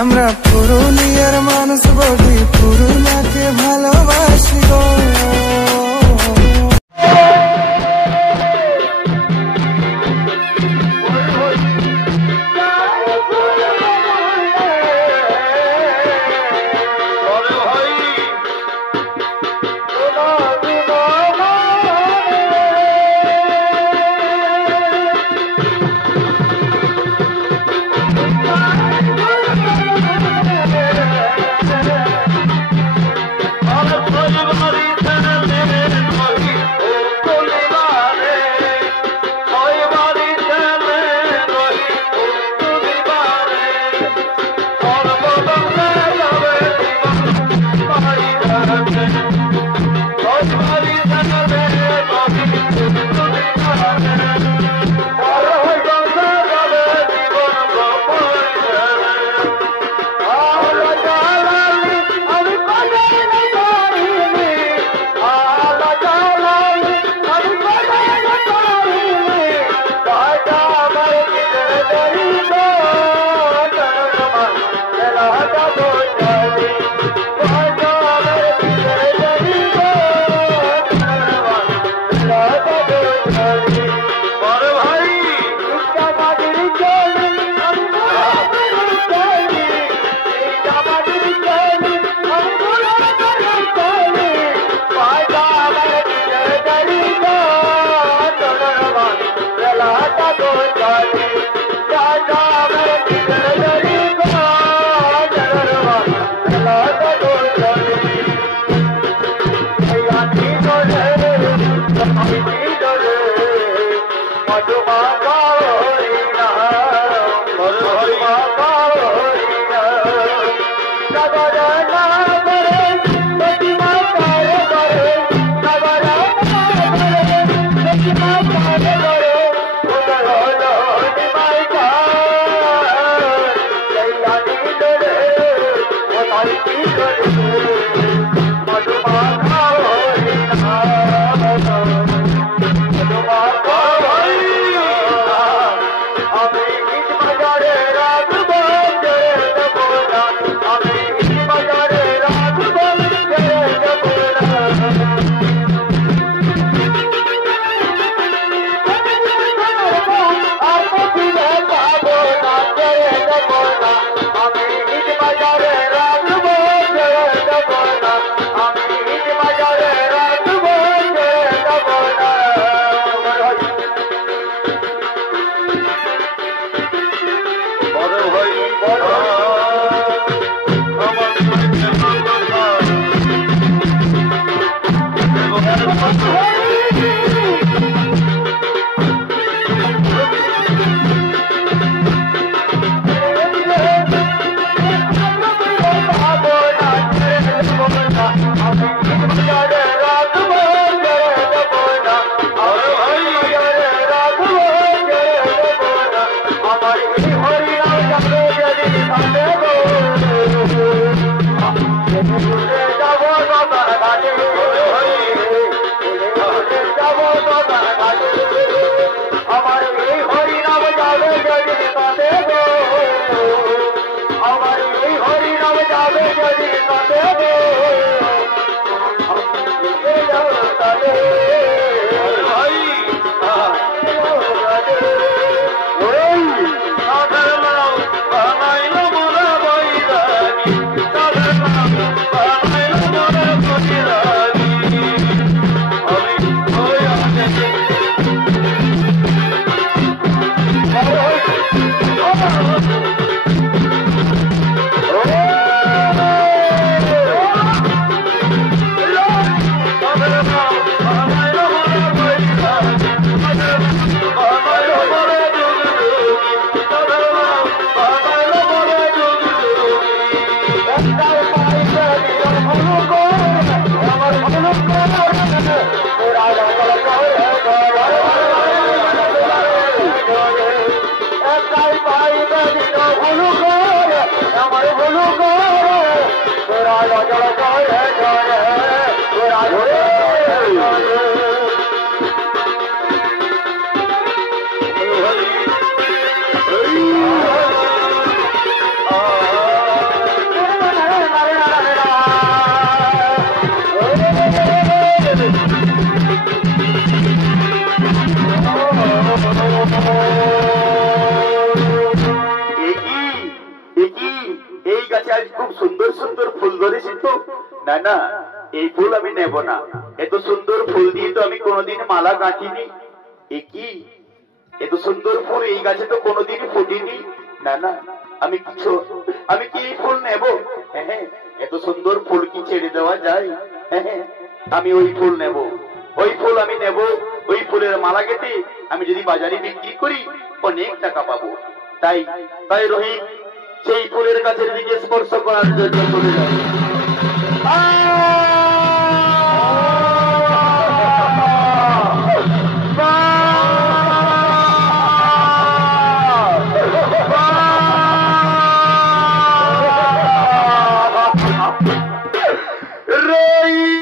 আমরা পুরুলিয়ার মানুষ বলি পুরুলিয়াকে ভালোবাসি গো। কি এই গাছে আজ খুব সুন্দর সুন্দর ফুল ধরেছে তো? না না, এই ফুল আমি নেব না। এত সুন্দর ফুল দিয়ে তো আমি কোনোদিন মালা গাঁথিনি। এ কি এত সুন্দর ফুল এই গাছে তো কোনোদিন ফুটিনি। না না, আমি কি এই ফুল নেব? হ্যাঁ, এত সুন্দর ফুল কি ছেড়ে দেওয়া যায়? হ্যাঁ, আমি ওই ফুল নেব, ওই ফুল আমি নেব। ওই ফুলের মালা গেঁথে আমি যদি বাজারে বিক্রি করি অনেক টাকা পাবো। তাই তাই রোহিত সেই ফুলের গাছের দিকে স্পর্শ করার জন্য চলে যাবে। রোহিত